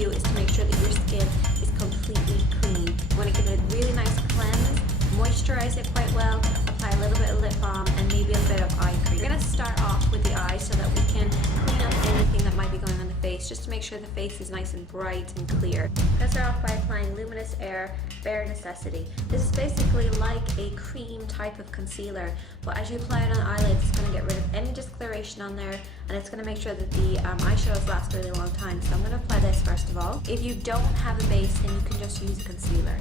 do is to make sure that your skin is completely clean. You want to give it a really nice cleanse, moisturize it quite well, apply a little bit of lip balm and maybe a bit of eye cream. We're going to start off with the eyes so that we can clean up anything that might be going on the face, just to make sure the face is nice and bright and clear. Let's start off by applying Luminous Air Bare Necessity. This is basically like a cream type of concealer, but as you apply it on the eyelids, it's going to get rid of any discoloration on there, and it's going to make sure that the eyeshadows last a really long time. So I'm going to apply this first of all. If you don't have a base, then you can just use a concealer.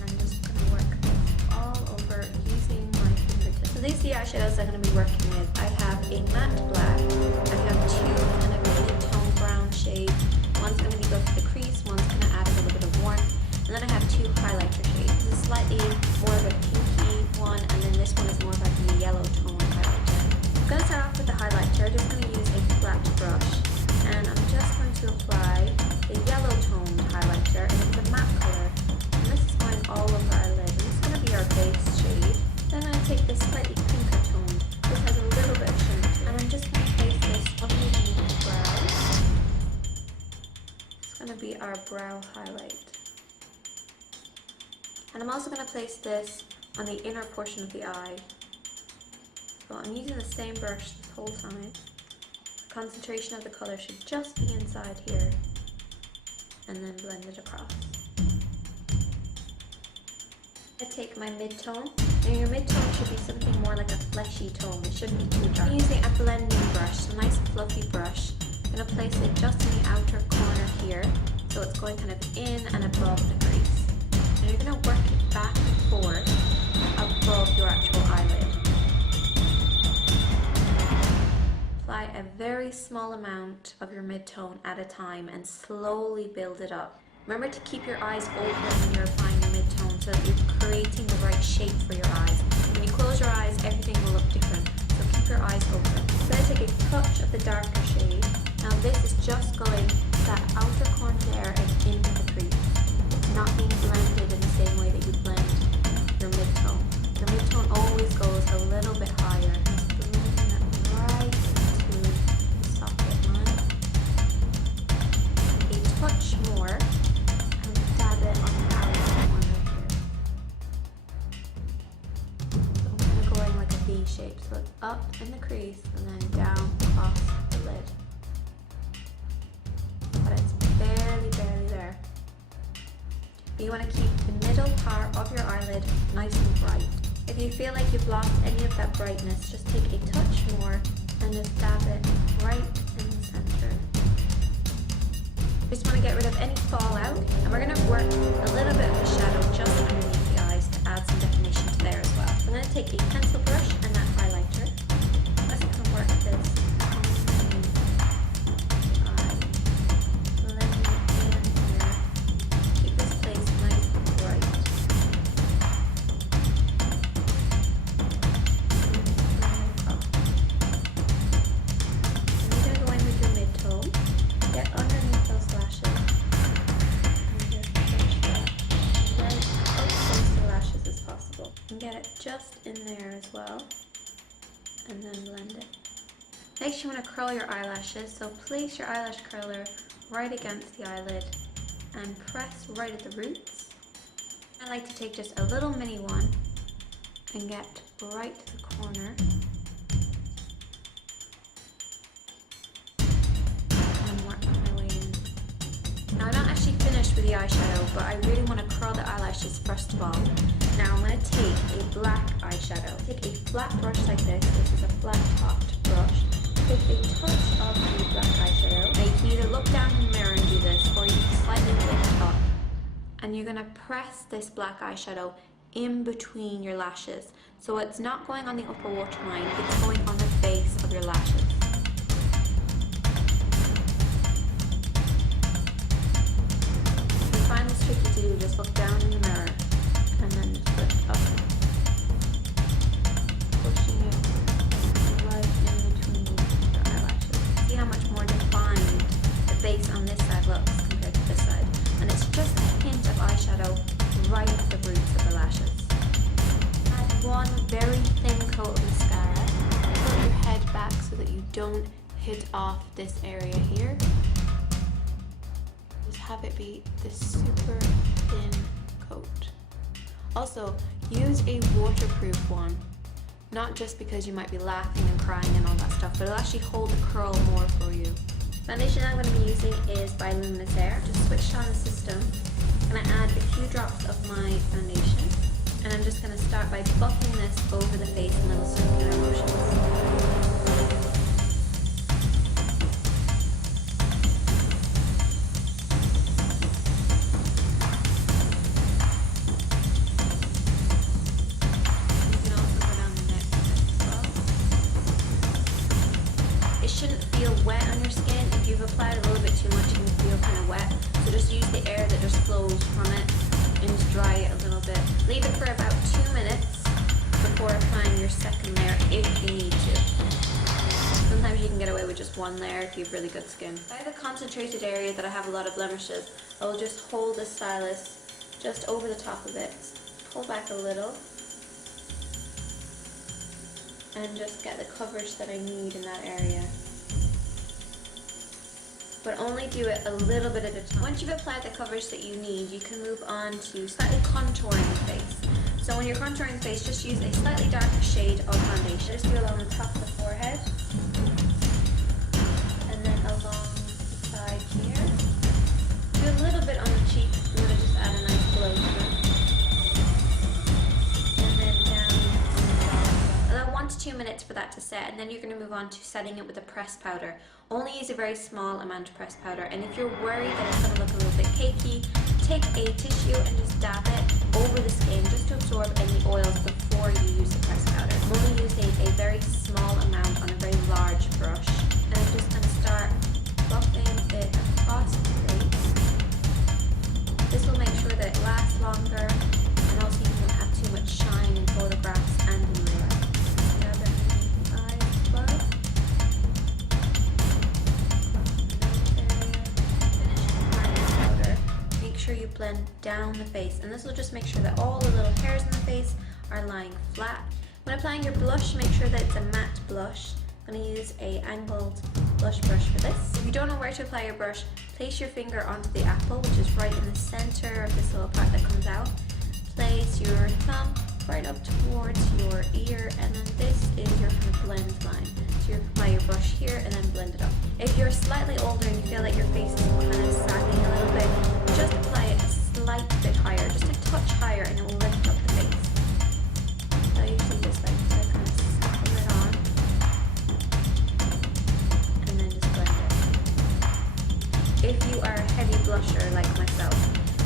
I'm just going to work this all over using my fingertips. So these are the eyeshadows I'm going to be working with. I have a matte black, I have two kind of mid-tone brown shades. One's going to be good for the crease, one's going to add a little bit of warmth, and then I have two highlighter shades. This is slightly more of a pinky one, and then this one is more of like a yellow tone highlighter. I'm going to start off with the highlighter. I'm just going to use a flat brush, and I'm just going to apply the yellow tone highlighter, and it's a matte color, and this is going all over our lid, and this is going to be our base shade. Then I take this slightly pinker tone. This has a little bit of shimmer to it, and I'm just going to place this underneath the brow. It's going to be our brow highlight. And I'm also going to place this on the inner portion of the eye. So I'm using the same brush this whole time. The concentration of the colour should just be inside here, and then blend it across. I take my mid-tone. Now your mid-tone should be something more like a fleshy tone. It shouldn't be too dark. I'm using a blending brush, a nice fluffy brush. I'm going to place it just in the outer corner here, so it's going kind of in and above the crease. And you're going to work it back and forth above your actual eyelid. Apply a very small amount of your mid-tone at a time and slowly build it up. Remember to keep your eyes open when you're applying your mid-tone so that you're creating the right shape for your eyes. When you close your eyes, everything will look different, so keep your eyes open. Then I take a touch of the darker shade. Now this is just going to that outer corner there and into the crease. It's not being blended in the same way that you blend your mid-tone. Your mid-tone always goes a little bit higher. Just blending that right into the socket line. A touch more, and dab it on the outer corner here. So I'm kind of going like a V shape. So it's up in the crease and then down across the lid. But it's barely there. You want to keep the middle part of your eyelid nice and bright. If you feel like you've lost any of that brightness, just take a touch more and just dab it right in the center. Just want to get rid of any fallout, and we're going to work a little bit of a shadow just underneath the eyes to add some definition to there as well. I'm going to take a pencil brush and that highlighter. I'm just going to work this just in there as well, and then blend it. Next, you want to curl your eyelashes, so place your eyelash curler right against the eyelid and press right at the roots. I like to take just a little mini one and get right to the corner and work my way in. Now I'm not actually finished with the eyeshadow, but I really want to curl the eyelashes first of all. Now I'm going to take a black eyeshadow. Take a flat brush like this. This is a flat topped brush. Take a touch of the black eyeshadow. Now you can either look down in the mirror and do this, or you can slightly lift up. And you're going to press this black eyeshadow in between your lashes. So it's not going on the upper waterline, it's going on the base of your lashes. If you find this tricky to do, just look down in the mirror and then just lift up, pushing it right in between your eyelashes. See how much more defined the base on this side looks compared to this side. And it's just a hint of eyeshadow right at the roots of the lashes. Add one very thin coat of mascara. Put your head back so that you don't hit off this area here. have it be this super thin coat. Also, use a waterproof one, not just because you might be laughing and crying and all that stuff, but it'll actually hold the curl more for you. Foundation I'm going to be using is by Luminaire. Just switched on the system. I'm going to add a few drops of my foundation, and I'm just going to start by buffing this over the face in little circular motions. Wet on your skin. If you've applied a little bit too much, it can feel kind of wet. So just use the air that just flows from it and just dry it a little bit. Leave it for about 2 minutes before applying your second layer if you need to. Sometimes you can get away with just one layer if you have really good skin. If I have a concentrated area that I have a lot of blemishes, I will just hold the stylus just over the top of it, pull back a little, and just get the coverage that I need in that area. But only do it a little bit at a time. Once you've applied the coverage that you need, you can move on to slightly contouring the face. So when you're contouring the face, just use a slightly darker shade of foundation. Just do it along the top of the forehead, and then along the side here. Do a little bit on the cheek. I'm going to just add a nice glow to it. And then down on the jaw. Allow 1 to 2 minutes for that to set, and then you're going to move on to setting it with a pressed powder. Only use a very small amount of pressed powder, and if you're worried that it's going to look a little bit cakey, take a tissue and just dab it over the skin just to absorb any oils before you use the pressed powder. I'm only using a very small amount on a very large brush, and I'm just going to start buffing it across the face. This will make sure that it lasts longer, and also you won't have too much shine in photographs and in real life. Dab it underneath the eyes above. Sure you blend down the face, and this will just make sure that all the little hairs in the face are lying flat. When applying your blush, make sure that it's a matte blush. I'm going to use a angled blush brush for this. If you don't know where to apply your brush, place your finger onto the apple, which is right in the center of this little part that comes out. Place your thumb right up towards your ear, and then this is your kind of blend line. So you apply your brush here and then blend it up. If you're slightly older and you feel like your face is kind of sagging a little bit, just apply it a slight bit higher, just a touch higher, and it will lift up the face. So I usually just like to kind of settle it on, and then just blend it. If you are a heavy blusher like myself,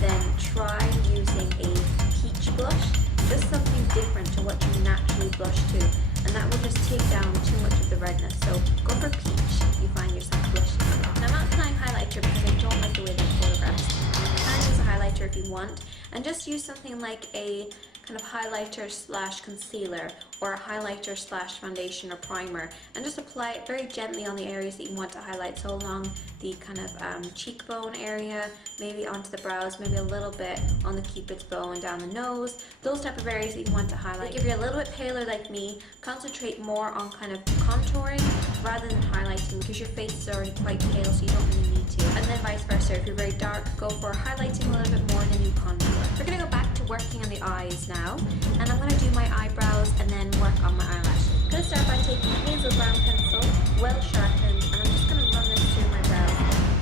then try using a peach blush, just something different to what you naturally blush to, and that will just take down too much of the redness. So go for peach if you find yourself blushing a lot. Now I'm not applying highlighter because I don't like the way that photographs. You can use a highlighter if you want, and just use something like a kind of highlighter slash concealer, or a highlighter slash foundation or primer, and just apply it very gently on the areas that you want to highlight. So along the kind of cheekbone area, maybe onto the brows, maybe a little bit on the cupid's bow and down the nose, those type of areas that you want to highlight. If you're a little bit paler like me, concentrate more on kind of contouring rather than highlighting, because your face is already quite pale, so you don't really need to. And then vice versa, if you're very dark, go for highlighting a little bit more than you contour. We're going to go back to working on the eyes now, and I'm going to do my eyebrows and then work on my eyelashes. I'm going to start by taking a hazel brown pencil, well sharpened, and I'm just going to run this through my brows.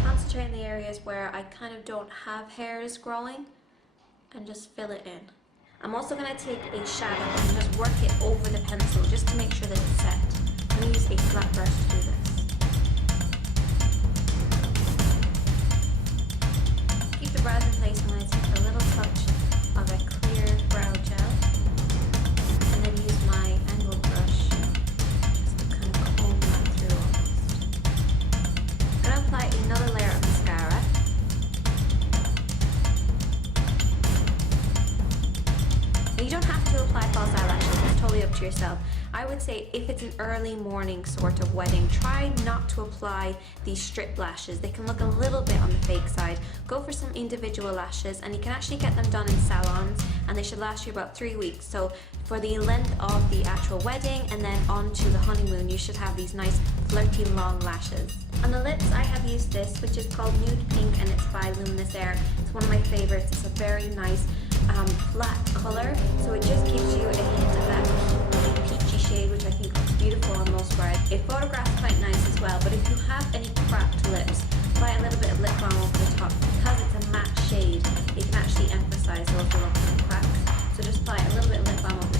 Concentrate in the areas where I kind of don't have hairs growing, and just fill it in. I'm also going to take a shadow and just work it over the pencil just to make sure that it's set. I'm going to use a flat brush to do this. Keep the brows in place. I'm going to take a little touch of a clear brow gel, and then use my angled brush just to kind of comb that through almost. I'm going to apply another layer of mascara. You don't have to apply false eyelashes, it's totally up to yourself. I would say if it's an early morning sort of wedding, try not to apply these strip lashes. They can look a little bit on the fake side. Go for some individual lashes, and you can actually get them done in salons, and they should last you about 3 weeks. So for the length of the actual wedding and then on to the honeymoon, you should have these nice flirty long lashes. On the lips, I have used this, which is called Nude Pink, and it's by Luminous Air. It's one of my favorites. It's a very nice flat color, so it just gives you a hint of that peachy shade, which I think looks beautiful on most red. It photographs quite nice as well, but if you have any cracked lips, apply a little bit of lip balm over the top. Because it's a matte shade, it can actually emphasize those little cracks. So just apply a little bit of lip balm over